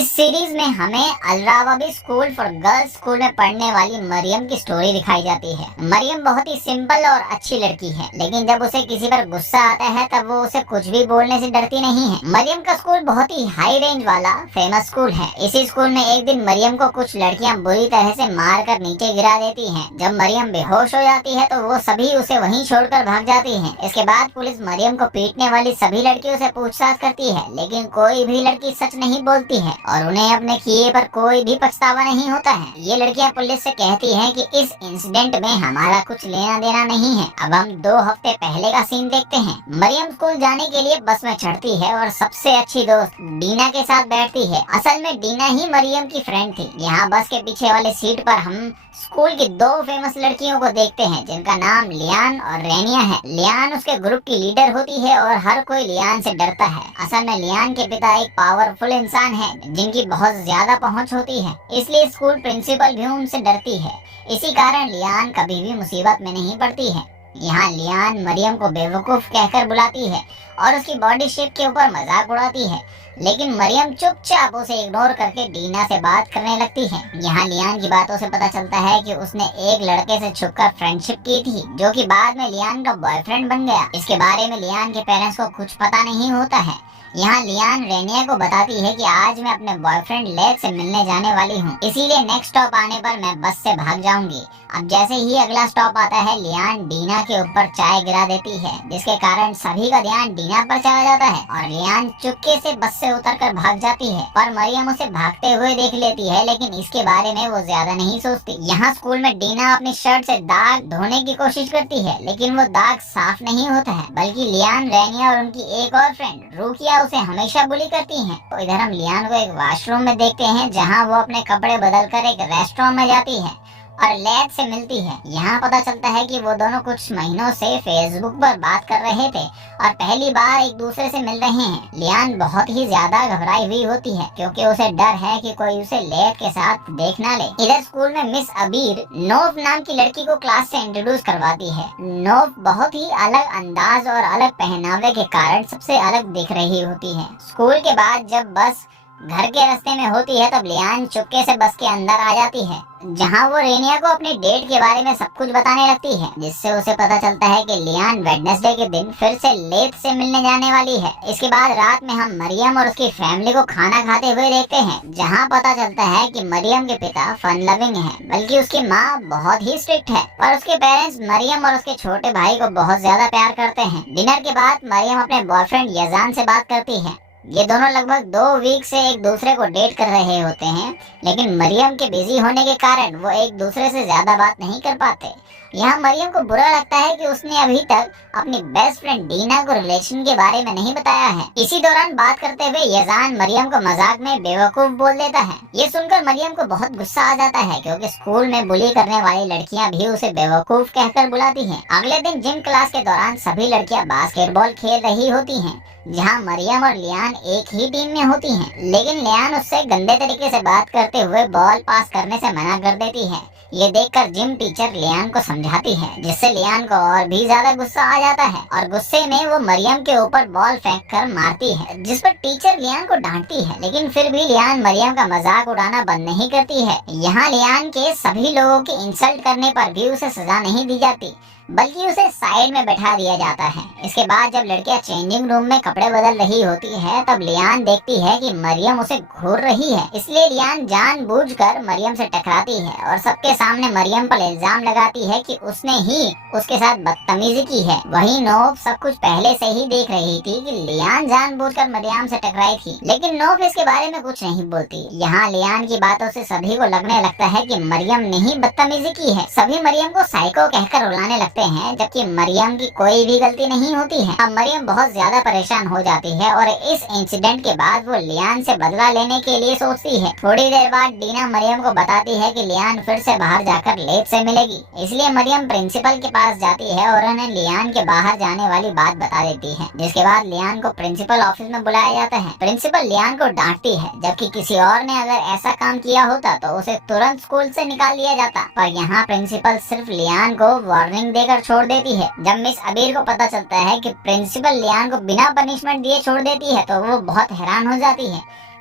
इस सीरीज में हमें अल्रावाबी स्कूल फॉर गर्ल्स स्कूल में पढ़ने वाली मरियम की स्टोरी दिखाई जाती है। मरियम बहुत ही सिंपल और अच्छी लड़की है, लेकिन जब उसे किसी पर गुस्सा आता है तब वो उसे कुछ भी बोलने से डरती नहीं है। मरियम का स्कूल बहुत ही हाई रेंज वाला फेमस स्कूल है। इसी स्कूल में एक दिन मरियम को कुछ लड़कियां बुरी तरह से मार कर नीचे गिरा देती हैं। जब मरियम बेहोश हो जाती है तो वो सभी उसे वहीं छोड़कर भाग जाती हैं। इसके बाद पुलिस मरियम को पीटने वाली सभी लड़कियों से पूछताछ करती है, लेकिन कोई भी लड़की सच नहीं बोलती है और उन्हें अपने किए पर कोई भी पछतावा नहीं होता है। ये लड़कियां पुलिस से कहती हैं कि इस इंसिडेंट में हमारा कुछ लेना देना नहीं है। अब हम 2 हफ्ते पहले का सीन देखते हैं। मरियम स्कूल जाने के लिए बस में चढ़ती है और सबसे अच्छी दोस्त डीना के साथ बैठती है। असल में डीना ही मरियम की फ्रेंड थी। यहाँ बस के पीछे वाले सीट पर हम स्कूल की 2 फेमस लड़कियों को देखते हैं, जिनका नाम लियान और रेनिया है। लियान उसके ग्रुप की लीडर होती है और हर कोई लियान से डरता है। असल में लियान के पिता एक पावरफुल इंसान है जिनकी बहुत ज्यादा पहुंच होती है, इसलिए स्कूल प्रिंसिपल भी उनसे डरती है। इसी कारण लियान कभी भी मुसीबत में नहीं पड़ती है। यहाँ लियान मरियम को बेवकूफ कहकर बुलाती है और उसकी बॉडी शेप के ऊपर मजाक उड़ाती है, लेकिन मरियम चुपचाप उसे इग्नोर करके डीना से बात करने लगती है। यहाँ लियान की बातों से पता चलता है कि उसने एक लड़के से छुपकर फ्रेंडशिप की थी, जो कि बाद में लियान का बॉयफ्रेंड बन गया। इसके बारे में लियान के पेरेंट्स को कुछ पता नहीं होता है। यहाँ लियान रेनिया को बताती है कि आज मैं अपने बॉयफ्रेंड लेक से मिलने जाने वाली हूँ, इसीलिए नेक्स्ट स्टॉप आने पर मैं बस से भाग जाऊंगी। अब जैसे ही अगला स्टॉप आता है, लियान डीना के ऊपर चाय गिरा देती है, जिसके कारण सभी का ध्यान डीना पर चला जाता है और लियान चुपके से बस से उतरकर भाग जाती है। पर मरियम उसे भागते हुए देख लेती है, लेकिन इसके बारे में वो ज्यादा नहीं सोचती। यहाँ स्कूल में डीना अपनी शर्ट से दाग धोने की कोशिश करती है, लेकिन वो दाग साफ नहीं होता है, बल्कि लियान, रेनिया और उनकी एक और फ्रेंड रूकिया उसे हमेशा बुली करती हैं। तो इधर हम लियान को एक वॉशरूम में देखते हैं, जहां वो अपने कपड़े बदलकर एक रेस्टोरेंट में जाती है और लैब से मिलती है। यहाँ पता चलता है कि वो दोनों कुछ महीनों से फेसबुक पर बात कर रहे थे और पहली बार एक दूसरे से मिल रहे हैं। लियान बहुत ही ज्यादा घबराई हुई होती है, क्योंकि उसे डर है कि कोई उसे लैब के साथ देख ना ले। इधर स्कूल में मिस अबीर नोफ नाम की लड़की को क्लास से इंट्रोड्यूस करवाती है। नोफ बहुत ही अलग अंदाज और अलग पहनावे के कारण सबसे अलग दिख रही होती है। स्कूल के बाद जब बस घर के रास्ते में होती है, तब लियान चुपके से बस के अंदर आ जाती है, जहां वो रेनिया को अपनी डेट के बारे में सब कुछ बताने लगती है, जिससे उसे पता चलता है कि लियान वेडनेसडे के दिन फिर से लेथ से मिलने जाने वाली है। इसके बाद रात में हम मरियम और उसकी फैमिली को खाना खाते हुए देखते हैं, जहां पता चलता है कि मरियम के पिता फन लविंग है, बल्कि उसकी माँ बहुत ही स्ट्रिक्ट है और उसके पेरेंट्स मरियम और उसके छोटे भाई को बहुत ज्यादा प्यार करते हैं। डिनर के बाद मरियम अपने बॉयफ्रेंड यजान से बात करती है। ये दोनों लगभग 2 वीक से एक दूसरे को डेट कर रहे होते हैं, लेकिन मरियम के बिजी होने के कारण वो एक दूसरे से ज्यादा बात नहीं कर पाते। यहाँ मरियम को बुरा लगता है कि उसने अभी तक अपनी बेस्ट फ्रेंड डीना को रिलेशन के बारे में नहीं बताया है। इसी दौरान बात करते हुए यजान मरियम को मजाक में बेवकूफ बोल देता है। ये सुनकर मरियम को बहुत गुस्सा आ जाता है, क्योंकि स्कूल में बुली करने वाली लड़कियां भी उसे बेवकूफ कहकर बुलाती हैं। अगले दिन जिम क्लास के दौरान सभी लड़कियां बास्केटबॉल खेल रही होती हैं, जहां मरियम और लियान एक ही टीम में होती हैं, लेकिन लियान उससे गंदे तरीके से बात करते हुए बॉल पास करने से मना कर देती है। ये देखकर जिम टीचर लियान को समझाती है, जिससे लियान को और भी ज्यादा गुस्सा आ जाता है और गुस्से में वो मरियम के ऊपर बॉल फेंक कर मारती है, जिस पर टीचर लियान को डांटती है, लेकिन फिर भी लियान मरियम का मजाक उड़ाना बंद नहीं करती है। यहाँ लियान के सभी लोगों की इंसल्ट करने पर भी उसे सजा नहीं दी जाती, बल्कि उसे साइड में बैठा दिया जाता है। इसके बाद जब लड़कियां चेंजिंग रूम में कपड़े बदल रही होती है, तब लियान देखती है कि मरियम उसे घूर रही है, इसलिए लियान जानबूझकर मरियम से टकराती है और सबके सामने मरियम पर इल्जाम लगाती है कि उसने ही उसके साथ बदतमीजी की है। वहीं नोफ सब कुछ पहले से ही देख रही थी कि लियान जानबूझकर मरियम से टकराई थी, लेकिन नोफ इसके बारे में कुछ नहीं बोलती। यहाँ लियान की बातों से सभी को लगने लगता है कि मरियम ने ही बदतमीजी की है। सभी मरियम को साइको कहकर रुलाने लगते हैं, जबकि मरियम की कोई भी गलती नहीं होती है। अब मरियम बहुत ज्यादा परेशान हो जाती है और इस इंसिडेंट के बाद वो लियान से बदला लेने के लिए सोचती है। थोड़ी देर बाद डीना मरियम को बताती है कि लियान फिर से बाहर जाकर लेथ से मिलेगी, इसलिए मरियम प्रिंसिपल के पास जाती है और उन्हें लियान के बाहर जाने वाली बात बता देती है। जिसके बाद लियान को प्रिंसिपल ऑफिस में बुलाया जाता है। प्रिंसिपल लियान को डांटती है, जबकि किसी और ने अगर ऐसा काम किया होता तो उसे तुरंत स्कूल से निकाल दिया जाता, पर यहाँ प्रिंसिपल सिर्फ लियान को वार्निंग देकर छोड़ देती है। जब मिस अबीर को पता चलता है कि प्रिंसिपल लियान को बिना पनिशमेंट दिए छोड़ देती है, तो वो बहुत हैरान हो जाती है।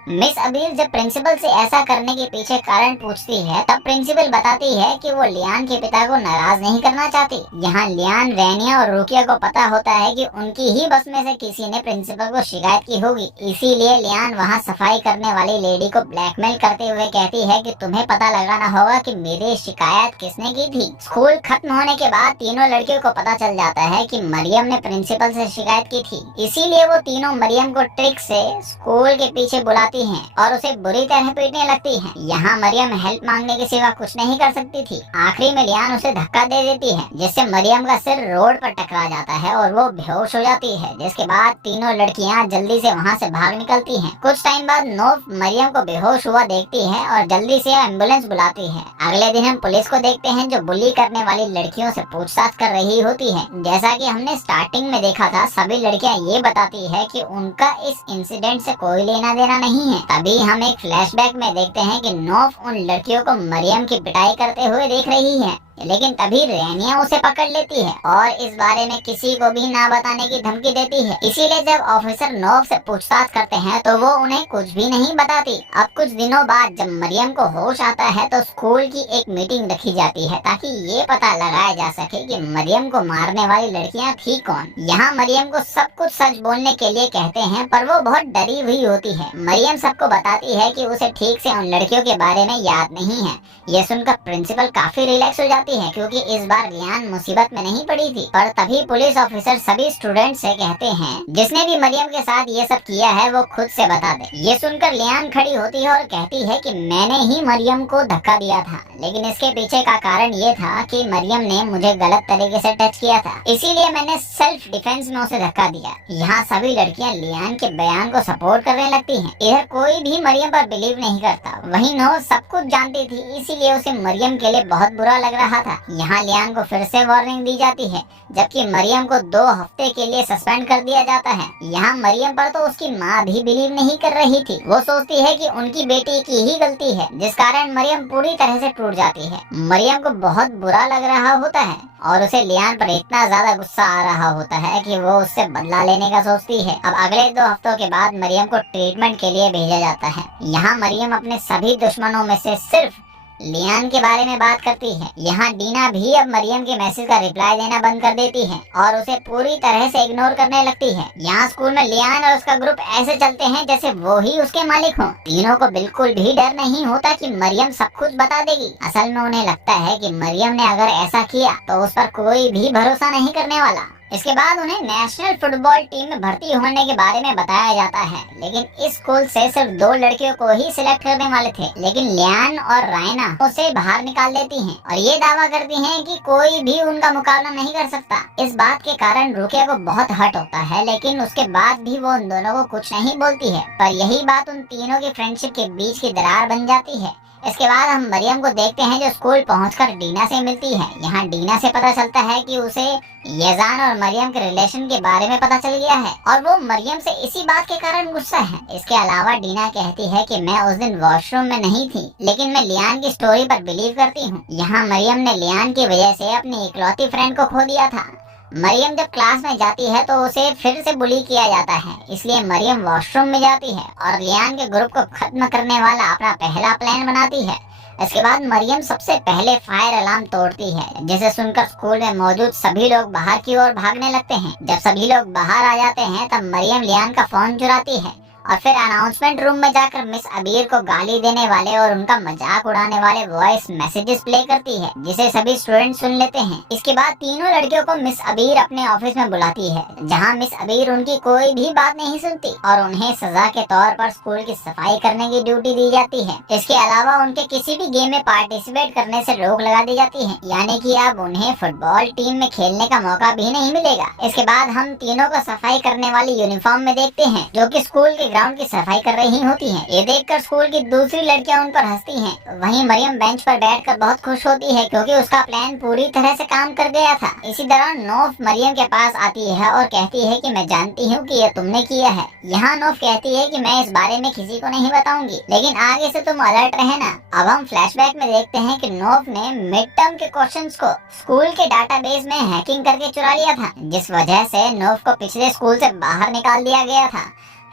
मिस अबीर जब प्रिंसिपल से ऐसा करने के पीछे कारण पूछती है, तब प्रिंसिपल बताती है कि वो लियान के पिता को नाराज नहीं करना चाहती। यहाँ लियान, रैनिया और रुकिया को पता होता है कि उनकी ही बस में से किसी ने प्रिंसिपल को शिकायत की होगी, इसीलिए लियान वहाँ सफाई करने वाली लेडी को ब्लैकमेल करते हुए कहती है कि तुम्हें पता लगाना होगा कि मेरी शिकायत किसने की थी। स्कूल खत्म होने के बाद तीनों लड़कियों को पता चल जाता है कि मरियम ने प्रिंसिपल से शिकायत की थी, इसीलिए वो तीनों मरियम को ट्रिक से स्कूल के पीछे बुलाती हैं और उसे बुरी तरह पीटने लगती हैं। यहाँ मरियम हेल्प मांगने के सिवा कुछ नहीं कर सकती थी। आखिरी में लियान उसे धक्का दे देती है, जिससे मरियम का सिर रोड पर टकरा जाता है और वो बेहोश हो जाती है, जिसके बाद तीनों लड़कियाँ जल्दी से वहाँ से भाग निकलती हैं। कुछ टाइम बाद नोफ मरियम को बेहोश हुआ देखती है और जल्दी से एम्बुलेंस बुलाती है। अगले दिन हम पुलिस को देखते हैं, जो बुली करने वाली लड़कियों से पूछताछ कर रही होती है। जैसा कि हमने स्टार्टिंग में देखा था, सभी लड़कियां ये बताती है कि उनका इस इंसिडेंट से कोई लेना देना नहीं है। तभी हम एक फ्लैशबैक में देखते हैं कि नोफ उन लड़कियों को मरियम की पिटाई करते हुए देख रही है, लेकिन तभी रैनिया उसे पकड़ लेती है और इस बारे में किसी को भी ना बताने की धमकी देती है। इसीलिए जब ऑफिसर नोफ से पूछताछ करते हैं तो वो उन्हें कुछ भी नहीं बताती। अब कुछ दिनों बाद जब मरियम को होश आता है तो स्कूल की एक मीटिंग रखी जाती है, ताकि ये पता लगाया जा सके कि मरियम को मारने वाली लड़कियां थी कौन। यहाँ मरियम को सब कुछ सच बोलने के लिए कहते हैं, पर वो बहुत डरी हुई होती है। मरियम सबको बताती है कि उसे ठीक से उन लड़कियों के बारे में याद नहीं है। ये सुनकर प्रिंसिपल काफी रिलैक्स हो जाती है, क्योंकि इस बार लियान मुसीबत में नहीं पड़ी थी। पर तभी पुलिस ऑफिसर सभी स्टूडेंट से कहते हैं, जिसने भी मरियम के साथ ये सब किया है वो खुद से बता दे। ये सुनकर लियान खड़ी होती है और कहती है कि मैंने ही मरियम को धक्का दिया था, लेकिन इसके पीछे का कारण ये था कि मरियम ने मुझे गलत तरीके से टच किया था, इसीलिए मैंने सेल्फ डिफेंस में उसे धक्का दिया। यहाँ सभी लड़कियाँ लियान के बयान को सपोर्ट करने लगती हैं। इधर कोई भी मरियम पर बिलीव नहीं करता। वहीं नो सब कुछ जानती थी, इसीलिए उसे मरियम के लिए बहुत बुरा लग रहा था। यहाँ लियान को फिर से वार्निंग दी जाती है, जबकि मरियम को 2 हफ्ते के लिए सस्पेंड कर दिया जाता है। यहाँ मरियम पर तो उसकी माँ भी बिलीव नहीं कर रही थी। वो सोचती है कि उनकी बेटी की ही गलती है, जिस कारण मरियम पूरी तरह से टूट जाती है। मरियम को बहुत बुरा लग रहा होता है और उसे लियान पर इतना ज्यादा गुस्सा आ रहा होता है कि वो उससे बदला लेने का सोचती है। अब अगले 2 हफ्तों के बाद मरियम को ट्रीटमेंट के लिए भेजा जाता है। यहाँ मरियम अपने सभी दुश्मनों में से सिर्फ लियान के बारे में बात करती है। यहाँ डीना भी अब मरियम के मैसेज का रिप्लाई देना बंद कर देती है और उसे पूरी तरह से इग्नोर करने लगती है। यहाँ स्कूल में लियान और उसका ग्रुप ऐसे चलते हैं जैसे वो ही उसके मालिक हों। तीनों को बिल्कुल भी डर नहीं होता कि मरियम सब कुछ बता देगी। असल में उन्हें लगता है कि मरियम ने अगर ऐसा किया तो उस पर कोई भी भरोसा नहीं करने वाला। इसके बाद उन्हें नेशनल फुटबॉल टीम में भर्ती होने के बारे में बताया जाता है, लेकिन इस स्कूल से सिर्फ 2 लड़कियों को ही सिलेक्ट करने वाले थे, लेकिन लियान और रायना उसे बाहर निकाल देती हैं और ये दावा करती हैं कि कोई भी उनका मुकाबला नहीं कर सकता। इस बात के कारण रुकिया को बहुत हर्ट होता है, लेकिन उसके बाद भी वो उन दोनों को कुछ नहीं बोलती है। पर यही बात उन तीनों की फ्रेंडशिप के बीच की दरार बन जाती है। इसके बाद हम मरियम को देखते हैं, जो स्कूल पहुंचकर डीना से मिलती है। यहाँ डीना से पता चलता है कि उसे येजान और मरियम के रिलेशन के बारे में पता चल गया है और वो मरियम से इसी बात के कारण गुस्सा है। इसके अलावा डीना कहती है कि मैं उस दिन वॉशरूम में नहीं थी, लेकिन मैं लियान की स्टोरी पर बिलीव करती हूँ। यहाँ मरियम ने लियान की वजह से अपनी इकलौती फ्रेंड को खो दिया था। मरियम जब क्लास में जाती है तो उसे फिर से बुली किया जाता है, इसलिए मरियम वॉशरूम में जाती है और लियान के ग्रुप को खत्म करने वाला अपना पहला प्लान बनाती है। इसके बाद मरियम सबसे पहले फायर अलार्म तोड़ती है, जिसे सुनकर स्कूल में मौजूद सभी लोग बाहर की ओर भागने लगते हैं। जब सभी लोग बाहर आ जाते हैं तब मरियम लियान का फोन चुराती है और फिर अनाउंसमेंट रूम में जाकर मिस अबीर को गाली देने वाले और उनका मजाक उड़ाने वाले वॉइस मैसेजेस प्ले करती है, जिसे सभी स्टूडेंट सुन लेते हैं। इसके बाद तीनों लड़कियों को मिस अबीर अपने ऑफिस में बुलाती है, जहां मिस अबीर उनकी कोई भी बात नहीं सुनती और उन्हें सजा के तौर पर स्कूल की सफाई करने की ड्यूटी दी जाती है। इसके अलावा उनके किसी भी गेम में पार्टिसिपेट करने से रोक लगा दी जाती है, यानी कि अब उन्हें फुटबॉल टीम में खेलने का मौका भी नहीं मिलेगा। इसके बाद हम तीनों को सफाई करने वाली यूनिफॉर्म में देखते हैं, जो कि स्कूल के ग्राउंड की सफाई कर रही होती हैं। ये देखकर स्कूल की दूसरी लड़कियां उन पर हंसती हैं। वहीं मरियम बेंच पर बैठकर बहुत खुश होती है, क्योंकि उसका प्लान पूरी तरह से काम कर गया था। इसी दौरान नोफ मरियम के पास आती है और कहती है कि मैं जानती हूँ कि ये तुमने किया है। यहाँ नोफ कहती है कि मैं इस बारे में किसी को नहीं बताऊंगी, लेकिन आगे से तुम अलर्ट रहना। अब हम फ्लैशबैक में देखते हैं कि नोफ ने मिड टर्म के क्वेश्चंस को स्कूल के डाटाबेस में हैकिंग करके चुरा लिया था, जिस वजह से नोफ को पिछले स्कूल से बाहर निकाल दिया गया था।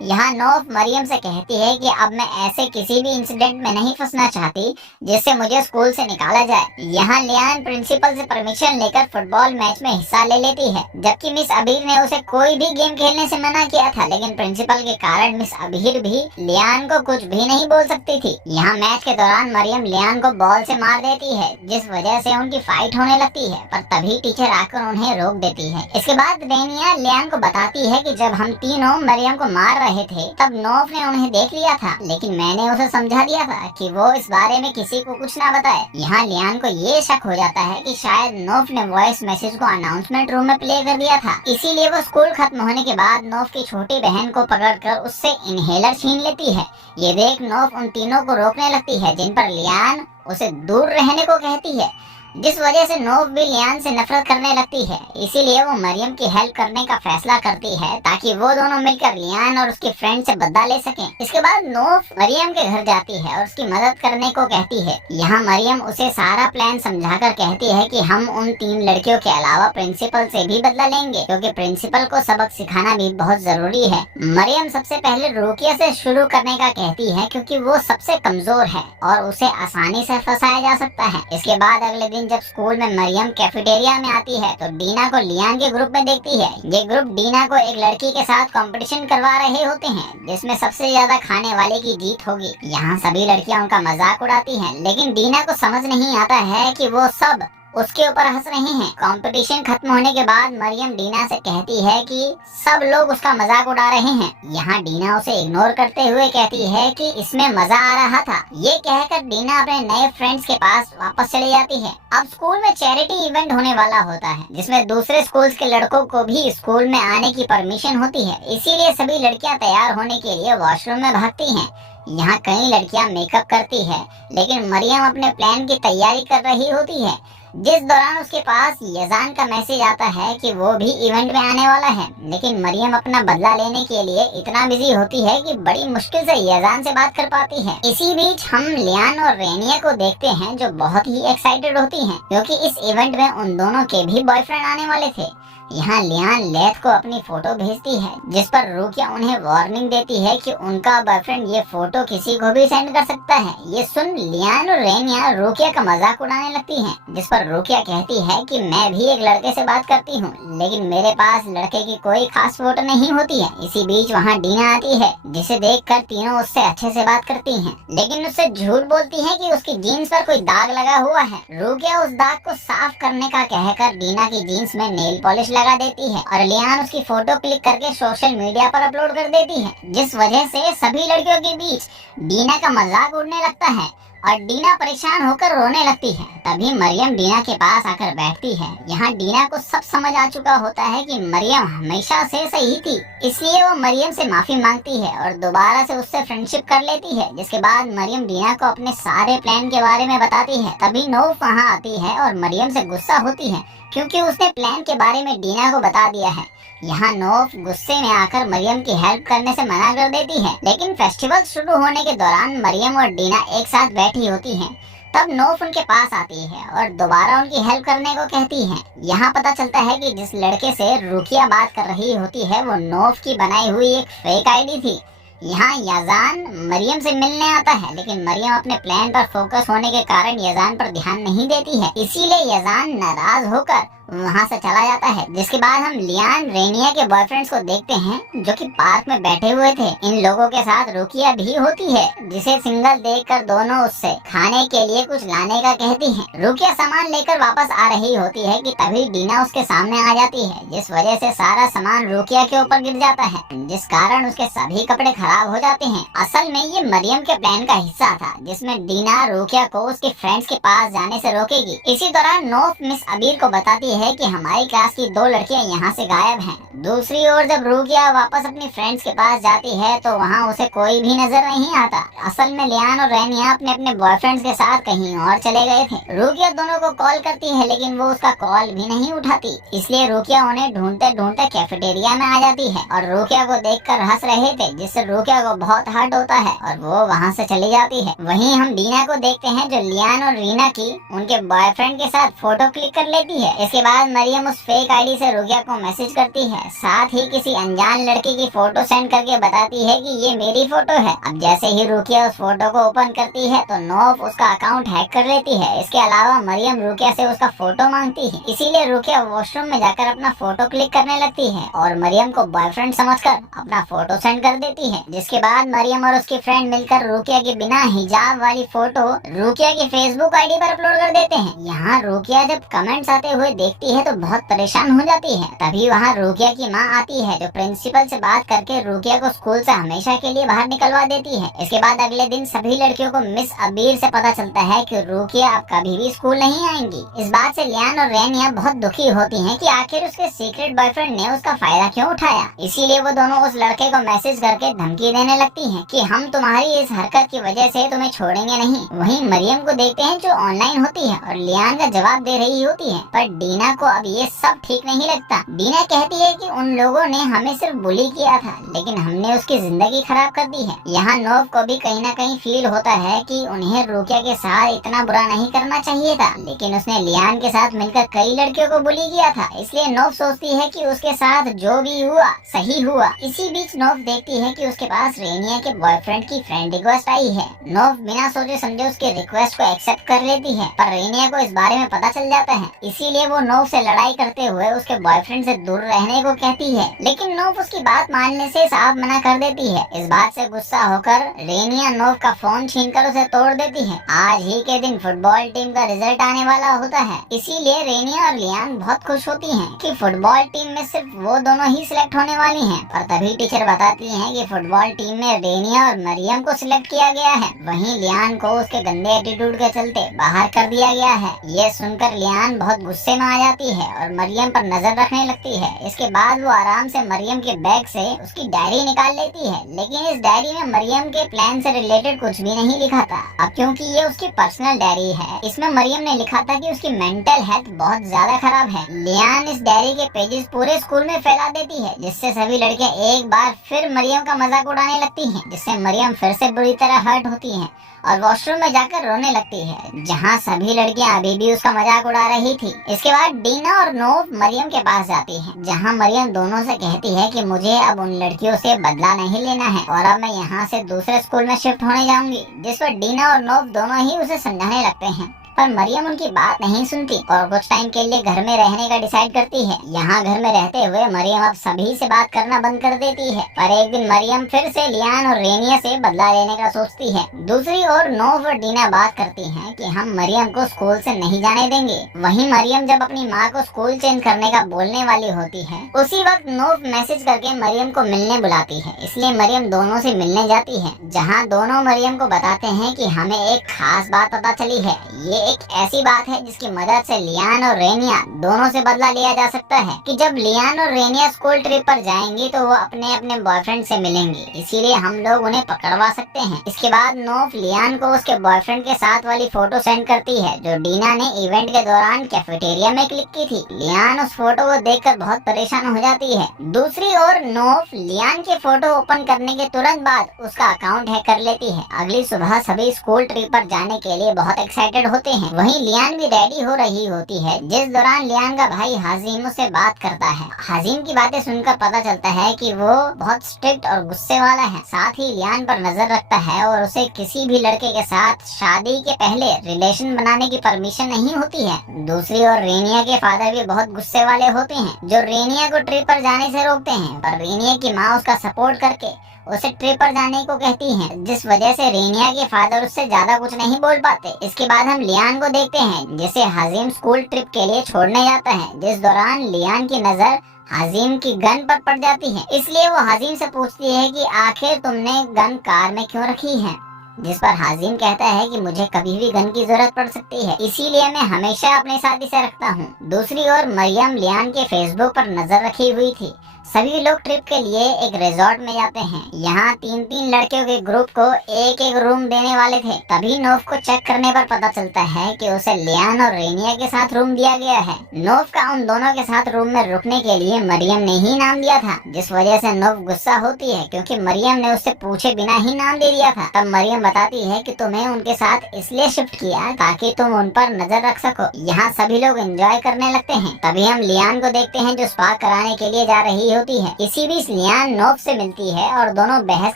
यहाँ नोफ मरियम से कहती है कि अब मैं ऐसे किसी भी इंसिडेंट में नहीं फंसना चाहती जिससे मुझे स्कूल से निकाला जाए। यहाँ लियान प्रिंसिपल से परमिशन लेकर फुटबॉल मैच में हिस्सा ले लेती है, जबकि मिस अबीर ने उसे कोई भी गेम खेलने से मना किया था, लेकिन प्रिंसिपल के कारण मिस अबीर भी लियान को कुछ भी नहीं बोल सकती थी। यहाँ मैच के दौरान मरियम लियान को बॉल से मार देती है, जिस वजह से उनकी फाइट होने लगती है, पर तभी टीचर आकर उन्हें रोक देती है। इसके बाद रेनिया लियान को बताती है कि जब हम तीनों मरियम को मार रहे थे तब नोफ ने उन्हें देख लिया था, लेकिन मैंने उसे समझा दिया था कि वो इस बारे में किसी को कुछ ना बताए। यहाँ लियान को ये शक हो जाता है कि शायद नोफ ने वॉइस मैसेज को अनाउंसमेंट रूम में प्ले कर दिया था, इसीलिए वो स्कूल खत्म होने के बाद नोफ की छोटी बहन को पकड़कर उससे इनहेलर छीन लेती है। ये देख नोफ उन तीनों को रोकने लगती है, जिन पर लियान उसे दूर रहने को कहती है, जिस वजह से नोफ भी लियान से नफरत करने लगती है। इसीलिए वो मरियम की हेल्प करने का फैसला करती है ताकि वो दोनों मिलकर लियान और उसके फ्रेंड से बदला ले सकें। इसके बाद नोफ मरियम के घर जाती है और उसकी मदद करने को कहती है। यहाँ मरियम उसे सारा प्लान समझाकर कहती है कि हम उन 3 लड़कियों के अलावा प्रिंसिपल से भी बदला लेंगे, क्योंकि प्रिंसिपल को सबक सिखाना भी बहुत जरूरी है। मरियम सबसे पहले रुकिया से शुरू करने का कहती है, क्योंकि वो सबसे कमजोर है और उसे आसानी से फंसाया जा सकता है। इसके बाद अगले दिन जब स्कूल में मरियम कैफेटेरिया में आती है तो डीना को लियान के ग्रुप में देखती है। ये ग्रुप डीना को एक लड़की के साथ कंपटीशन करवा रहे होते हैं, जिसमें सबसे ज्यादा खाने वाले की जीत होगी। यहाँ सभी लड़कियां उनका मजाक उड़ाती हैं, लेकिन डीना को समझ नहीं आता है कि वो सब उसके ऊपर हंस रहे हैं। कंपटीशन खत्म होने के बाद मरियम डीना से कहती है कि सब लोग उसका मजाक उड़ा रहे हैं। यहाँ डीना उसे इग्नोर करते हुए कहती है कि इसमें मजा आ रहा था। ये कहकर डीना अपने नए फ्रेंड्स के पास वापस चली जाती है। अब स्कूल में चैरिटी इवेंट होने वाला होता है, जिसमें दूसरे स्कूल्स के लड़कों को भी स्कूल में आने की परमिशन होती है, इसीलिए सभी लड़कियां तैयार होने के लिए वॉशरूम में भागती हैं। यहाँ कई लड़कियां मेकअप करती है, लेकिन मरियम अपने प्लान की तैयारी कर रही होती है, जिस दौरान उसके पास यजान का मैसेज आता है कि वो भी इवेंट में आने वाला है। लेकिन मरियम अपना बदला लेने के लिए इतना बिजी होती है कि बड़ी मुश्किल से यजान से बात कर पाती है। इसी बीच हम लियान और रेनिया को देखते हैं, जो बहुत ही एक्साइटेड होती हैं, क्योंकि इस इवेंट में उन दोनों के भी बॉयफ्रेंड आने वाले थे। यहाँ लियान लेथ को अपनी फोटो भेजती है, जिस पर रुकिया उन्हें वार्निंग देती है कि उनका बॉयफ्रेंड ये फोटो किसी को भी सेंड कर सकता है। ये सुन लियान और रेनिया रुकिया का मजाक उड़ाने लगती हैं, जिस पर रुकिया कहती है कि मैं भी एक लड़के से बात करती हूँ, लेकिन मेरे पास लड़के की कोई खास फोटो नहीं होती है। इसी बीच वहाँ डीना आती है, जिसे देखकर तीनों उससे अच्छे से बात करती हैं, लेकिन उससे झूठ बोलती है कि उसकी जीन्स पर कोई दाग लगा हुआ है। रुकिया उस दाग को साफ करने का कहकर डीना की जीन्स में नेल पॉलिश लगा देती है और लियान उसकी फोटो क्लिक करके सोशल मीडिया पर अपलोड कर देती है, जिस वजह से सभी लड़कियों के बीच डीना का मजाक उड़ने लगता है और डीना परेशान होकर रोने लगती है। तभी मरियम डीना के पास आकर बैठती है। यहाँ डीना को सब समझ आ चुका होता है कि मरियम हमेशा से सही थी, इसलिए वो मरियम से माफी मांगती है और दोबारा से उससे फ्रेंडशिप कर लेती है। जिसके बाद मरियम डीना को अपने सारे प्लान के बारे में बताती है। तभी नोफ वहाँ आती है और मरियम से गुस्सा होती है, क्योंकि उसने प्लान के बारे में डीना को बता दिया है। यहाँ नोफ गुस्से में आकर मरियम की हेल्प करने से मना कर देती है, लेकिन फेस्टिवल शुरू होने के दौरान मरियम और डीना एक साथ बैठी होती हैं। तब नोफ उनके पास आती है और दोबारा उनकी हेल्प करने को कहती है। यहाँ पता चलता है कि जिस लड़के से रुकिया बात कर रही होती है वो नोफ की बनाई हुई एक फेक आईडी थी। यहाँ यजान मरियम से मिलने आता है, लेकिन मरियम अपने प्लान पर फोकस होने के कारण यजान पर ध्यान नहीं देती है, इसीलिए यजान नाराज होकर वहाँ से चला जाता है। जिसके बाद हम लियान रेनिया के बॉयफ्रेंड्स को देखते हैं, जो कि पार्क में बैठे हुए थे। इन लोगों के साथ रुकिया भी होती है, जिसे सिंगल देखकर दोनों उससे खाने के लिए कुछ लाने का कहती हैं। रुकिया सामान लेकर वापस आ रही होती है कि तभी डीना उसके सामने आ जाती है, जिस वजह से सारा सामान रुकिया के ऊपर गिर जाता है, जिस कारण उसके सभी कपड़े खराब हो जाते हैं। असल में ये मरियम के प्लान का हिस्सा था, जिसमें डीना रुकिया को उसके फ्रेंड्स के पास जाने से रोकेगी। इसी दौरान नोफ मिस अबीर को बताती है कि हमारी क्लास की 2 लड़कियां यहाँ से गायब हैं। दूसरी ओर जब रुकिया वापस अपनी फ्रेंड्स के पास जाती है तो वहाँ उसे कोई भी नजर नहीं आता। असल में लियान और रेनिया अपने अपने बॉयफ्रेंड्स के साथ कहीं और चले गए थे। रुकिया दोनों को कॉल करती है, लेकिन वो उसका कॉल भी नहीं उठाती, इसलिए रुकिया उन्हें ढूंढते ढूंढते कैफेटेरिया में आ जाती है और रुकिया को देखकर हंस रहे थे, जिससे रुकिया को बहुत हर्ट होता है और वो वहाँ से चली जाती है। वहीं हम डीना को देखते हैं, जो लियान और रीना की उनके बॉयफ्रेंड के साथ फोटो क्लिक कर लेती है। इसके बाद मरियम उस फेक आईडी से रुकिया को मैसेज करती है, साथ ही किसी अनजान लड़के की फोटो सेंड करके बताती है कि ये मेरी फोटो है। अब जैसे ही रुकिया उस फोटो को ओपन करती है तो नौफ उसका अकाउंट हैक कर लेती है। इसके अलावा मरियम रुकिया से उसका फोटो मांगती है, इसीलिए रुकिया वॉशरूम में जाकर अपना फोटो क्लिक करने लगती है और मरियम को बॉयफ्रेंड समझकर अपना फोटो सेंड कर देती है। जिसके बाद मरियम और उसकी फ्रेंड मिलकर रुकिया की बिना हिजाब वाली फोटो रुकिया की फेसबुक आईडी पर अपलोड कर देते हैं। यहाँ रुकिया जब कमेंट्स आते हुए देखती है तो बहुत परेशान हो जाती है। तभी वहाँ रुकिया की माँ आती है, जो प्रिंसिपल से बात करके रुकिया को स्कूल से हमेशा के लिए बाहर निकलवा देती है। इसके बाद अगले दिन सभी लड़कियों को मिस अबीर से पता चलता है कि रुकिया अब कभी भी स्कूल नहीं आएंगी। इस बात से लियान और रेनिया बहुत दुखी होती हैं कि आखिर उसके सीक्रेट बॉयफ्रेंड ने उसका फायदा क्यों उठाया। इसीलिए वो दोनों उस लड़के को मैसेज करके धमकी देने लगती हैं कि हम तुम्हारी इस हरकत की वजह से तुम्हें छोड़ेंगे नहीं। वहीं मरियम को देखते हैं जो ऑनलाइन होती है और लियान का जवाब दे रही होती है, पर डीना को अब ये सब ठीक नहीं लगता। डीना कहती है कि उन लोगों ने हमें सिर्फ बुली किया था, लेकिन हमने उसकी जिंदगी खराब कर दी है। यहाँ नोव को भी कहीं ना कहीं फील होता है कि उन्हें रुकिया के साथ इतना बुरा नहीं करना चाहिए था, लेकिन उसने लियान के साथ मिलकर कई लड़कियों को बुली किया था। इसलिए नोव सोचती है कि उसके साथ जो भी हुआ सही हुआ। इसी बीच नोव देखती है कि उसके पास रेनिया के बॉयफ्रेंड की फ्रेंड रिक्वेस्ट आई है। नोव बिना सोचे समझे उसके रिक्वेस्ट को एक्सेप्ट कर लेती है, पर रेनिया को इस बारे में पता चल जाता है। इसीलिए वो नोव से लड़ाई करते हुए उसके बॉयफ्रेंड से दूर रहने को कहती है, लेकिन नोव उसकी बात मानने से साफ मना कर देती है। इस बात से गुस्सा होकर रेनिया नोव का फोन छीनकर उसे तोड़ देती है। आज ही के दिन फुटबॉल टीम का रिजल्ट आने वाला होता है, इसीलिए रेनिया और लियान बहुत खुश होती हैं कि फुटबॉल टीम में सिर्फ वो दोनों ही सिलेक्ट होने वाली हैं। पर तभी टीचर बताती हैं कि फुटबॉल टीम में रेनिया और मरियम को सिलेक्ट किया गया है। वहीं लियान को उसके गंदे एटीट्यूड के चलते बाहर कर दिया गया है। ये सुनकर लियान बहुत गुस्से में आ जाती है और मरियम पर नजर रखने लगती है। इसके बाद वो आराम से मरियम के बैग से उसकी डायरी निकाल लेती है, लेकिन इस डायरी में मरियम के प्लान से रिलेटेड कुछ भी नहीं लिखा था। अब क्योंकि ये उसकी पर्सनल डायरी है, इसमें मरियम ने लिखा था कि उसकी मेंटल हेल्थ बहुत ज्यादा खराब है। लियान इस डायरी के पेजेस पूरे स्कूल में फैला देती है, जिससे सभी लड़कियां एक बार फिर मरियम का मजाक उड़ाने लगती हैं, जिससे मरियम फिर से बुरी तरह हर्ट होती है और वॉशरूम में जाकर रोने लगती है, जहां सभी लड़कियां अभी भी उसका मजाक उड़ा रही थी। इसके बाद डीना और नोव मरियम के पास जाती हैं, जहां मरियम दोनों से कहती है कि मुझे अब उन लड़कियों से बदला नहीं लेना है और अब मैं यहाँ से दूसरे स्कूल में शिफ्ट होने जाऊंगी। जिस पर डीना और नोव दोनों ही उसे समझाने लगते हैं, पर मरियम उनकी बात नहीं सुनती और कुछ टाइम के लिए घर में रहने का डिसाइड करती है। यहाँ घर में रहते हुए मरियम अब सभी से बात करना बंद कर देती है। पर एक दिन मरियम फिर से लियान और रेनिया से बदला लेने का सोचती है। दूसरी ओर नोव और डीना बात करती हैं कि हम मरियम को स्कूल से नहीं जाने देंगे। वहीं मरियम जब अपनी माँ को स्कूल चेंज करने का बोलने वाली होती है, उसी वक्त नोव मैसेज करके मरियम को मिलने बुलाती है। इसलिए मरियम दोनों से मिलने जाती है, जहाँ दोनों मरियम को बताते हैं कि हमें एक खास बात पता चली है। ये एक ऐसी बात है जिसकी मदद से लियान और रेनिया दोनों से बदला लिया जा सकता है कि जब लियान और रेनिया स्कूल ट्रिप पर जाएंगी तो वो अपने अपने बॉयफ्रेंड से मिलेंगे, इसीलिए हम लोग उन्हें पकड़वा सकते हैं। इसके बाद नोफ लियान को उसके बॉयफ्रेंड के साथ वाली फोटो सेंड करती है, जो डीना ने इवेंट के दौरान कैफेटेरिया में क्लिक की थी। लियान उस फोटो को देखकर बहुत परेशान हो जाती है। दूसरी ओर नोफ लियान के फोटो ओपन करने के तुरंत बाद उसका अकाउंट हैक कर लेती है। अगली सुबह सभी स्कूल ट्रिप पर जाने के लिए बहुत एक्साइटेड होते हैं। वहीं लियान भी रेडी हो रही होती है, जिस दौरान लियान का भाई हाजिम उससे बात करता है। हाजिम की बातें सुनकर पता चलता है कि वो बहुत स्ट्रिक्ट और गुस्से वाला है, साथ ही लियान पर नजर रखता है और उसे किसी भी लड़के के साथ शादी के पहले रिलेशन बनाने की परमिशन नहीं होती है। दूसरी ओर रेनिया के फादर भी बहुत गुस्से वाले होते हैं, जो रेनिया को ट्रिप पर जाने से रोकते हैं, पर रेनिया की माँ उसका सपोर्ट करके उसे ट्रिप पर जाने को कहती हैं, जिस वजह से रेनिया के फादर उससे ज्यादा कुछ नहीं बोल पाते। इसके बाद हम लियान को देखते हैं, जिसे हाजिम स्कूल ट्रिप के लिए छोड़ने जाता है, जिस दौरान लियान की नजर हाजिम की गन पर पड़ जाती है। इसलिए वो हाजिम से पूछती है कि आखिर तुमने गन कार में क्यों रखी है, जिस पर हाजिम कहता है कि मुझे कभी भी गन की जरूरत पड़ सकती है, इसीलिए मैं हमेशा अपने साथ इसे रखता हूँ। दूसरी ओर मरियम लियान के फेसबुक पर नजर रखी हुई थी। सभी लोग ट्रिप के लिए एक रिजॉर्ट में जाते हैं। यहाँ 3-3 लड़कियों के ग्रुप को एक एक रूम देने वाले थे। तभी नोफ को चेक करने पर पता चलता है कि उसे लियान और रेनिया के साथ रूम दिया गया है। नोफ का उन दोनों के साथ रूम में रुकने के लिए मरियम ने ही नाम दिया था, जिस वजह से नोफ गुस्सा होती है, क्योंकि मरियम ने उससे पूछे बिना ही नाम दे दिया था। तब मरियम बताती है कि तुम्हें उनके साथ इसलिए शिफ्ट किया ताकि तुम उन पर नजर रख सको। यहाँ सभी लोग एंजॉय करने लगते हैं। तभी हम लियान को देखते हैं जो स्पा कराने के लिए जा रही होती है। इसी बीच लियान नोफ से मिलती है और दोनों बहस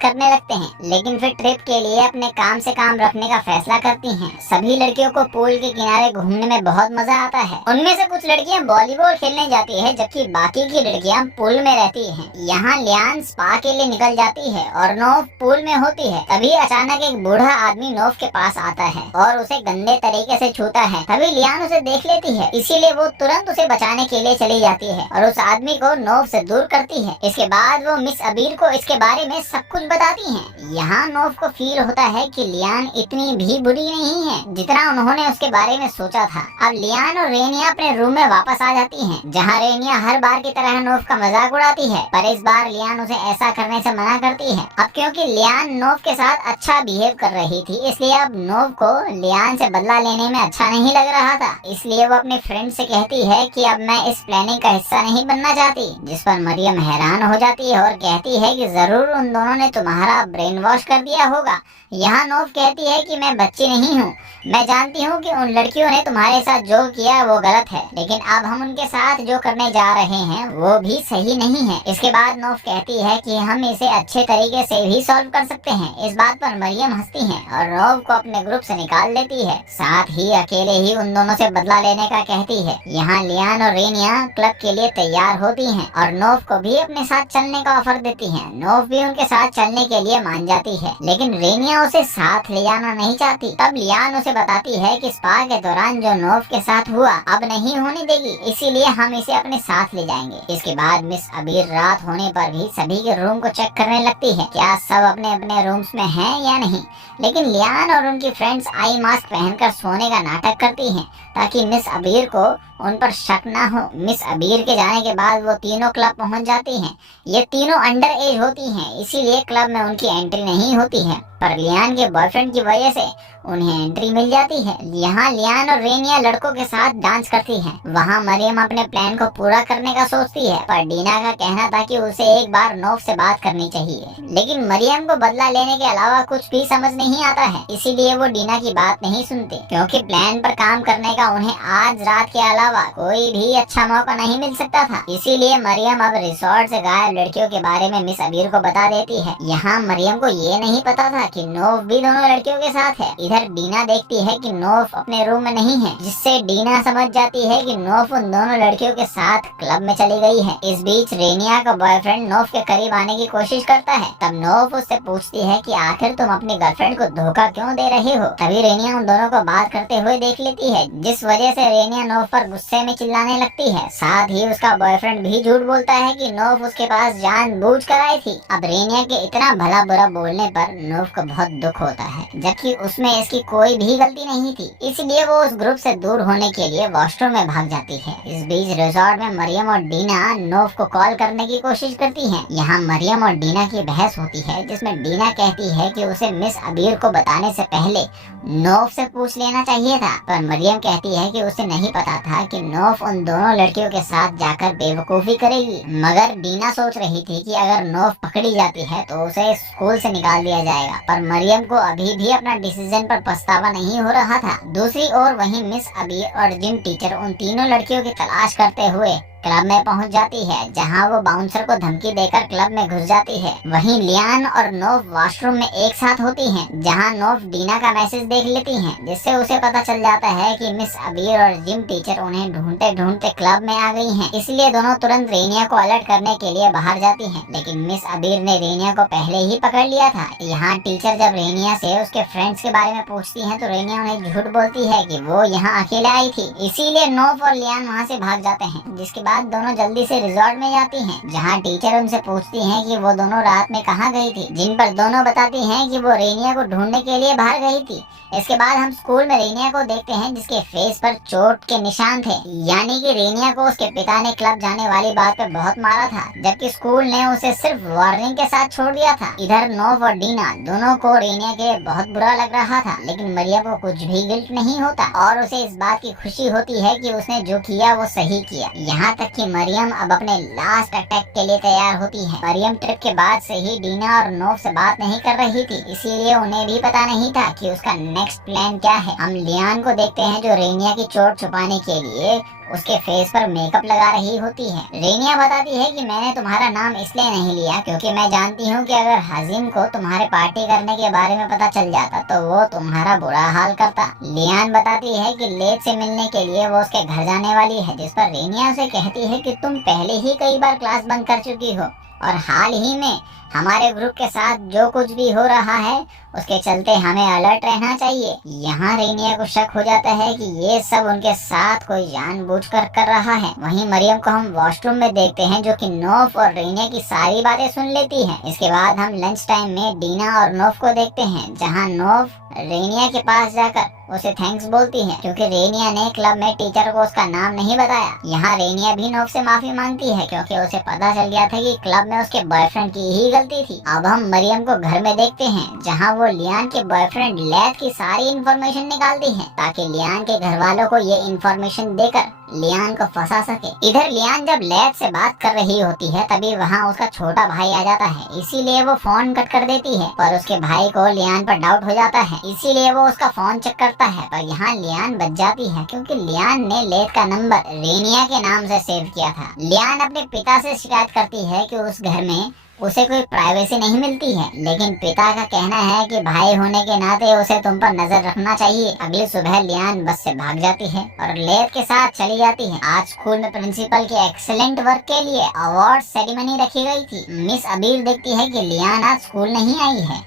करने लगते हैं, लेकिन फिर ट्रिप के लिए अपने काम से काम रखने का फैसला करती हैं। सभी लड़कियों को पूल के किनारे घूमने में बहुत मजा आता है। उनमें से कुछ लड़कियां वॉलीबॉल खेलने जाती है जबकि बाकी की लड़कियां पूल में रहती हैं। यहाँ लियान स्पा के लिए निकल जाती है और नोफ पूल में होती है। तभी अचानक एक बूढ़ा आदमी नोफ के पास आता है और उसे गंदे तरीके से छूता है। तभी लियान उसे देख लेती है, इसीलिए वो तुरंत उसे बचाने के लिए चली जाती है और उस आदमी को नोफ से दूर करती है। इसके बाद वो मिस अबीर को इसके बारे में सब कुछ बताती हैं। यहाँ नोफ को फील होता है कि लियान इतनी भी बुरी नहीं है जितना उन्होंने उसके बारे में सोचा था। अब लियान और रेनिया अपने रूम में वापस आ जाती हैं, जहाँ रेनिया हर बार की तरह नोफ का मजाक उड़ाती है, पर इस बार लियान उसे ऐसा करने से मना करती है। अब क्योंकि लियान नोफ के साथ अच्छा बिहेव कर रही थी, इसलिए अब नोफ को लियान से बदला लेने में अच्छा नहीं लग रहा था। इसलिए वो अपने फ्रेंड से कहती है कि अब मैं इस प्लानिंग का हिस्सा नहीं बनना चाहती, जिस पर मरियम हैरान हो जाती है और कहती है कि जरूर उन दोनों ने तुम्हारा ब्रेन वॉश कर दिया होगा। यहाँ नोफ कहती है कि मैं बच्ची नहीं हूँ, मैं जानती हूँ कि उन लड़कियों ने तुम्हारे साथ जो किया वो गलत है, लेकिन अब हम उनके साथ जो करने जा रहे हैं वो भी सही नहीं है। इसके बाद नोफ कहती है कि हम इसे अच्छे तरीके से भी सॉल्व कर सकते हैं। इस बात पर मरियम हंसती है और नोफ को अपने ग्रुप से निकाल देती है, साथ ही अकेले ही उन दोनों से बदला लेने का कहती है। यहाँ लियान और रेनिया क्लब के लिए तैयार होती हैं और नोफ को भी अपने साथ चलने का ऑफर देती है। नोफ भी उनके साथ चलने के लिए मान जाती है, लेकिन रेनिया उसे साथ ले जाना नहीं चाहती। तब लियान उसे बताती है कि स्पा के दौरान जो नोफ के साथ हुआ अब नहीं होने देगी, इसीलिए हम इसे अपने साथ ले जाएंगे। इसके बाद मिस अबीर रात होने पर भी सभी के रूम को चेक करने लगती है, क्या सब अपने अपने रूम्स में हैं या नहीं। लेकिन लियान और उनकी फ्रेंड्स आई मास्क पहनकर सोने का नाटक करती हैं ताकि मिस अबीर को उन पर शक ना हो। मिस अबीर के जाने के बाद वो तीनों क्लब पहुंच जाती हैं। ये तीनों अंडर एज होती हैं, इसीलिए क्लब में उनकी एंट्री नहीं होती है, पर लियान के बॉयफ्रेंड की वजह से उन्हें एंट्री मिल जाती है। यहाँ लियान और रेनिया लड़कों के साथ डांस करती हैं। वहाँ मरियम अपने प्लान को पूरा करने का सोचती है, पर डीना का कहना था कि उसे एक बार नोफ से बात करनी चाहिए, लेकिन मरियम को बदला लेने के अलावा कुछ भी समझ नहीं आता है, इसीलिए वो डीना की बात नहीं सुनते, क्योंकि प्लान पर काम करने का उन्हें आज रात के अलावा कोई भी अच्छा मौका नहीं मिल सकता था। इसीलिए मरियम अब रिसोर्ट से गायब लड़कियों के बारे में मिस अबीर को बता देती है। यहाँ मरियम को ये नहीं पता था कि नोफ भी दोनों लड़कियों के साथ है। इधर डीना देखती है कि नोफ अपने रूम में नहीं है, जिससे डीना समझ जाती है कि नोफ उन दोनों लड़कियों के साथ क्लब में चली गई है। इस बीच रेनिया का बॉयफ्रेंड नोफ के करीब आने की कोशिश करता है। तब नोफ उससे पूछती है कि आखिर तुम अपनी गर्लफ्रेंड को धोखा क्यों दे रहे हो। तभी रेनिया उन दोनों को बात करते हुए देख लेती है, जिस वजह से रेनिया नोफ पर गुस्से में चिल्लाने लगती है। साथ ही उसका बॉयफ्रेंड भी झूठ बोलता है कि नोफ उसके पास जानबूझ कर आई थी। अब रेनिया के इतना भला बुरा बोलने पर नोफ को बहुत दुख होता है, जबकि उसमें इसकी कोई भी गलती नहीं थी। इसलिए वो उस ग्रुप से दूर होने के लिए वॉशरूम में भाग जाती है। इस बीच रिजॉर्ट में मरियम और डीना नोफ को कॉल करने की कोशिश करती हैं। यहाँ मरियम और डीना की बहस होती है, जिसमें डीना कहती है कि उसे मिस अबीर को बताने से पहले नोफ से पूछ लेना चाहिए था, पर मरियम कहती है कि उसे नहीं पता था कि नोफ उन दोनों लड़कियों के साथ जाकर बेवकूफी करेगी। मगर डीना सोच रही थी कि अगर नोफ पकड़ी जाती है तो उसे स्कूल से निकाल दिया जाएगा, पर मरियम को अभी भी अपना डिसीजन पर पछतावा नहीं हो रहा था। दूसरी ओर वहीं मिस अबीर और जिम टीचर उन तीनों लड़कियों की तलाश करते हुए क्लब में पहुंच जाती है, जहां वो बाउंसर को धमकी देकर क्लब में घुस जाती है। वहीं लियान और नोफ वॉशरूम में एक साथ होती हैं, जहां नोफ डीना का मैसेज देख लेती हैं, जिससे उसे पता चल जाता है कि मिस अबीर और जिम टीचर उन्हें ढूंढते ढूंढते क्लब में आ गई हैं। इसलिए दोनों तुरंत रेनिया को अलर्ट करने के लिए बाहर जाती हैं, लेकिन मिस अबीर ने रेनिया को पहले ही पकड़ लिया था। यहाँ टीचर जब रेनिया से उसके फ्रेंड्स के बारे में पूछती है तो रेनिया उन्हें झूठ बोलती है कि वो यहाँ अकेले आई थी। इसीलिए नोफ और लियान वहाँ से भाग जाते हैं, जिसके बाद दोनों जल्दी से रिजॉर्ट में जाती हैं, जहां टीचर उनसे पूछती हैं कि वो दोनों रात में कहां गई थी, जिन पर दोनों बताती हैं कि वो रेनिया को ढूंढने के लिए बाहर गई थी। इसके बाद हम स्कूल में रेनिया को देखते हैं, जिसके फेस पर चोट के निशान थे, यानी कि रेनिया को उसके पिता ने क्लब जाने वाली बात पे बहुत मारा था, जबकि स्कूल ने उसे सिर्फ वार्निंग के साथ छोड़ दिया था। इधर नोफ और डीना दोनों को रेनिया के बहुत बुरा लग रहा था, लेकिन मरिया को कुछ भी गिल्ट नहीं होता और उसे इस बात की खुशी होती है कि उसने जो किया वो सही किया। यहाँ तक कि मरियम अब अपने लास्ट अटैक के लिए तैयार होती है। मरियम ट्रिप के बाद से ही डीना और नोफ से बात नहीं कर रही थी, इसीलिए उन्हें भी पता नहीं था कि उसका नेक्स्ट प्लान क्या है। हम लियान को देखते हैं जो रेनिया की चोट छुपाने के लिए उसके फेस पर मेकअप लगा रही होती है। रेनिया बताती है कि मैंने तुम्हारा नाम इसलिए नहीं लिया क्योंकि मैं जानती हूँ कि अगर हाजिम को तुम्हारे पार्टी करने के बारे में पता चल जाता तो वो तुम्हारा बुरा हाल करता। लियान बताती है कि लेथ से मिलने के लिए वो उसके घर जाने वाली है, जिस पर रेनिया उसे कहती है कि तुम पहले ही कई बार क्लास बंक कर चुकी हो और हाल ही में हमारे ग्रुप के साथ जो कुछ भी हो रहा है उसके चलते हमें अलर्ट रहना चाहिए। यहाँ रेनिया को शक हो जाता है कि ये सब उनके साथ कोई जानबूझकर कर रहा है। वहीं मरियम को हम वॉशरूम में देखते हैं जो कि नोफ और रेनिया की सारी बातें सुन लेती है। इसके बाद हम लंच टाइम में डीना और नोफ को देखते हैं, जहाँ नोफ रेनिया के पास जाकर उसे थैंक्स बोलती है क्योंकि रेनिया ने क्लब में टीचर को उसका नाम नहीं बताया। यहाँ रेनिया भी नोफ से माफी मांगती है क्योंकि उसे पता चल गया था कि क्लब में उसके बॉयफ्रेंड की ही गलती थी। अब हम मरियम को घर में देखते हैं जहाँ वो लियान के बॉयफ्रेंड लेथ की सारी इन्फॉर्मेशन निकालती है ताकि लियान के घर वालों को ये इन्फॉर्मेशन देकर लियान को फंसा सके। इधर लियान जब लेथ से बात कर रही होती है तभी वहाँ उसका छोटा भाई आ जाता है, इसीलिए वो फोन कट कर देती है। पर उसके भाई को लियान पर डाउट हो जाता है, इसीलिए वो उसका फोन चेक करता है। पर यहाँ लियान बच जाती है क्योंकि लियान ने लेथ का नंबर रेनिया के नाम से सेव किया था। लियान अपने पिता से शिकायत करती है कि उस घर में उसे कोई प्राइवेसी नहीं मिलती है, लेकिन पिता का कहना है कि भाई होने के नाते उसे तुम पर नजर रखना चाहिए। अगली सुबह लियान बस से भाग जाती है और लेथ के साथ चली जाती है। आज स्कूल में प्रिंसिपल के एक्सीलेंट वर्क के लिए अवार्ड सेरेमनी रखी गई थी। मिस अबीर देखती है कि लियान आज स्कूल नहीं आई है।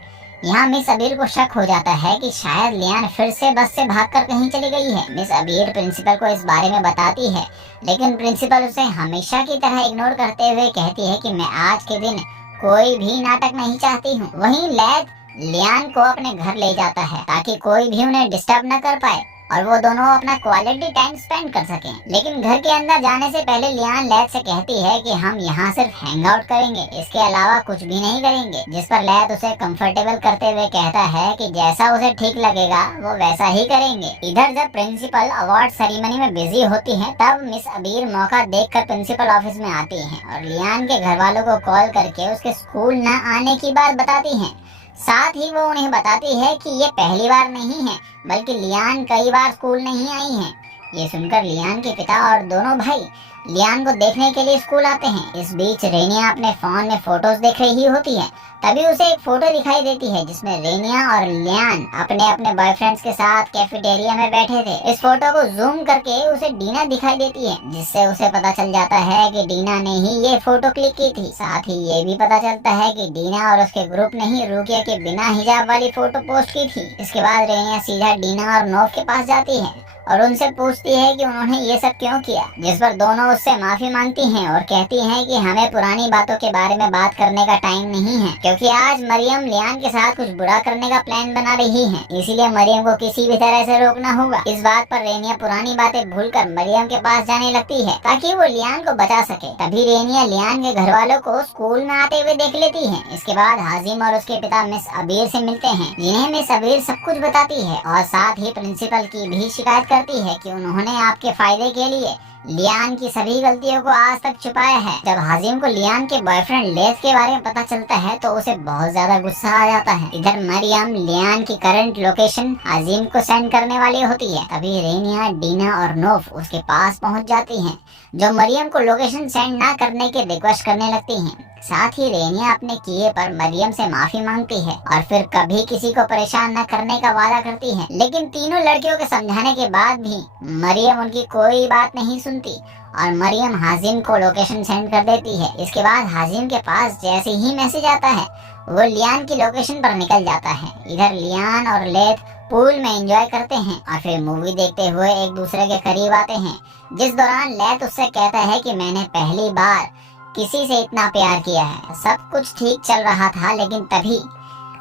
यहाँ मिस अबीर को शक हो जाता है कि शायद लियान फिर से बस से भागकर कहीं चली गई है। मिस अबीर प्रिंसिपल को इस बारे में बताती है, लेकिन प्रिंसिपल उसे हमेशा की तरह इग्नोर करते हुए कहती है कि मैं आज के दिन कोई भी नाटक नहीं चाहती हूँ। वहीं लेथ लियान को अपने घर ले जाता है ताकि कोई भी उन्हें डिस्टर्ब न कर पाए और वो दोनों अपना क्वालिटी टाइम स्पेंड कर सकें। लेकिन घर के अंदर जाने से पहले लियान लेथ से कहती है कि हम यहाँ सिर्फ हैंग आउट करेंगे, इसके अलावा कुछ भी नहीं करेंगे, जिस पर लेथ उसे कंफर्टेबल करते हुए कहता है कि जैसा उसे ठीक लगेगा वो वैसा ही करेंगे। इधर जब प्रिंसिपल अवार्ड सेरेमनी में बिजी होती है तब मिस अबीर मौका देखकर प्रिंसिपल ऑफिस में आती है और लियान के घर वालों को कॉल करके उसके स्कूल न आने की बात बताती है। साथ ही वो उन्हें बताती है कि ये पहली बार नहीं है बल्कि लियान कई बार स्कूल नहीं आई है। ये सुनकर लियान के पिता और दोनों भाई लियान को देखने के लिए स्कूल आते हैं। इस बीच रेनिया अपने फोन में फोटोज देख रही होती है, तभी उसे एक फोटो दिखाई देती है जिसमें रेनिया और लियान अपने अपने बॉयफ्रेंड्स के साथ कैफेटेरिया में बैठे थे। इस फोटो को जूम करके उसे डीना दिखाई देती है, जिससे उसे पता चल जाता है कि डीना ने ही ये फोटो क्लिक की थी। साथ ही ये भी पता चलता है कि डीना और उसके ग्रुप ने ही रुकिया के बिना हिजाब वाली फोटो पोस्ट की थी। इसके बाद रेनिया सीधा डीना और नोफ के पास जाती है और उनसे पूछती है कि उन्होंने ये सब क्यों किया, जिस पर दोनों उससे माफी मांगती हैं और कहती हैं कि हमें पुरानी बातों के बारे में बात करने का टाइम नहीं है क्योंकि आज मरियम लियान के साथ कुछ बुरा करने का प्लान बना रही है, इसीलिए मरियम को किसी भी तरह से रोकना होगा। इस बात पर रेनिया पुरानी बातें भूलकर मरियम के पास जाने लगती है ताकि वो लियान को बचा सके। तभी रेनिया लियान के घर वालों को स्कूल में आते हुए देख लेती है। इसके बाद हाजिम और उसके पिता मिस अबीर से मिलते हैं, जिन्हें मिस अबीर सब कुछ बताती है और साथ ही प्रिंसिपल की भी शिकायत करती है कि उन्होंने आपके फायदे के लिए लियान की सभी गलतियों को आज तक छुपाया है। जब हाजिम को लियान के बॉयफ्रेंड लेथ के बारे में पता चलता है तो उसे बहुत ज्यादा गुस्सा आ जाता है। इधर मरियम लियान की करंट लोकेशन हाजिम को सेंड करने वाली होती है, तभी रेनिया, डीना और नोफ उसके पास पहुंच जाती हैं, जो मरियम को लोकेशन सेंड ना करने की रिक्वेस्ट करने लगती हैं। साथ ही रेनिया अपने किए पर मरियम से माफी मांगती है और फिर कभी किसी को परेशान न करने का वादा करती है, लेकिन तीनों लड़कियों के समझाने के बाद भी मरियम उनकी कोई बात नहीं सुनती और मरियम हाजिम को लोकेशन सेंड कर देती है। इसके बाद हाजिम के पास जैसे ही मैसेज आता है वो लियान की लोकेशन पर निकल जाता है। इधर लियान और लेथ पूल में एंजॉय करते हैं और फिर मूवी देखते हुए एक दूसरे के करीब आते हैं, जिस दौरान लेथ उससे कहता है कि मैंने पहली बार किसी से इतना प्यार किया है। सब कुछ ठीक चल रहा था, लेकिन तभी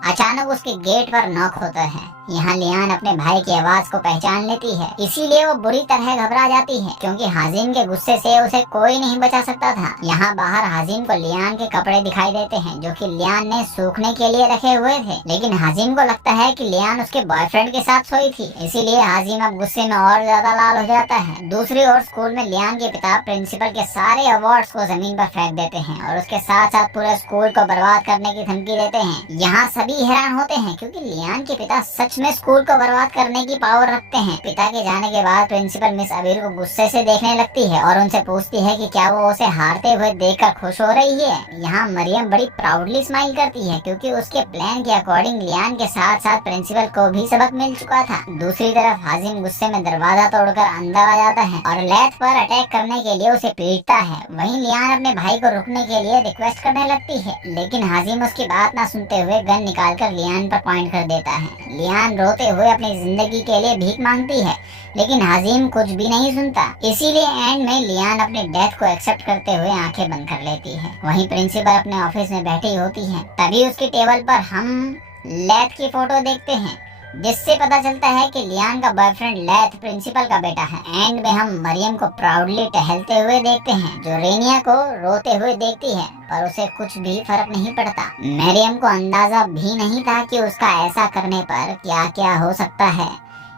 अचानक उसके गेट पर नॉक होता है। यहाँ लियान अपने भाई की आवाज को पहचान लेती है, इसीलिए वो बुरी तरह घबरा जाती है क्योंकि हाजिम के गुस्से से उसे कोई नहीं बचा सकता था। यहाँ बाहर हाजिम को लियान के कपड़े दिखाई देते हैं जो कि लियान ने सूखने के लिए रखे हुए थे, लेकिन हाजिम को लगता है कि लियान उसके बॉयफ्रेंड के साथ सोई थी, इसीलिए हाजिम अब गुस्से में और ज्यादा लाल हो जाता है। दूसरी ओर स्कूल में लियान के पिता प्रिंसिपल के सारे अवार्ड्स को जमीन पर फेंक देते हैं और उसके साथ साथ पूरे स्कूल को बर्बाद करने की धमकी देते हैं। यहाँ सभी हैरान होते हैं क्योंकि लियान के पिता सच में स्कूल को बर्बाद करने की पावर रखते हैं। पिता के जाने के बाद प्रिंसिपल मिस अबीर को गुस्से से देखने लगती है और उनसे पूछती है कि क्या वो उसे हारते हुए देखकर खुश हो रही है। यहाँ मरियम बड़ी प्राउडली स्माइल करती है क्योंकि उसके प्लान के अकॉर्डिंग लियान के साथ साथ प्रिंसिपल को भी सबक मिल चुका था। दूसरी तरफ हाजिम गुस्से में दरवाजा तोड़कर अंदर आ जाता है और लेथ पर अटैक करने के लिए उसे पीटता है। वहीं लियान अपने भाई को रुकने के लिए रिक्वेस्ट करने लगती है, लेकिन हाजिम उसकी बात ना सुनते हुए गन निकालकर लियान पर पॉइंट कर देता है। लियान रोते हुए अपनी जिंदगी के लिए भीख मांगती है, लेकिन हाजिम कुछ भी नहीं सुनता, इसीलिए एंड में लियान अपनी डेथ को एक्सेप्ट करते हुए आंखें बंद कर लेती है। वहीं प्रिंसिपल अपने ऑफिस में बैठी होती है, तभी उसकी टेबल पर हम लेथ की फोटो देखते हैं, जिससे पता चलता है कि लियान का बॉयफ्रेंड लेथ प्रिंसिपल का बेटा है। एंड में हम मरियम को प्राउडली टहलते हुए देखते हैं जो रेनिया को रोते हुए देखती है, पर उसे कुछ भी फर्क नहीं पड़ता। मरियम को अंदाजा भी नहीं था कि उसका ऐसा करने पर क्या क्या हो सकता है।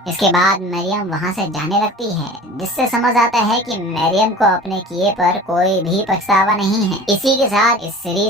इसके बाद मरियम वहां से जाने लगती है, जिससे समझ आता है कि मरियम को अपने किए पर कोई भी पछतावा नहीं है। इसी के साथ इस सीरीज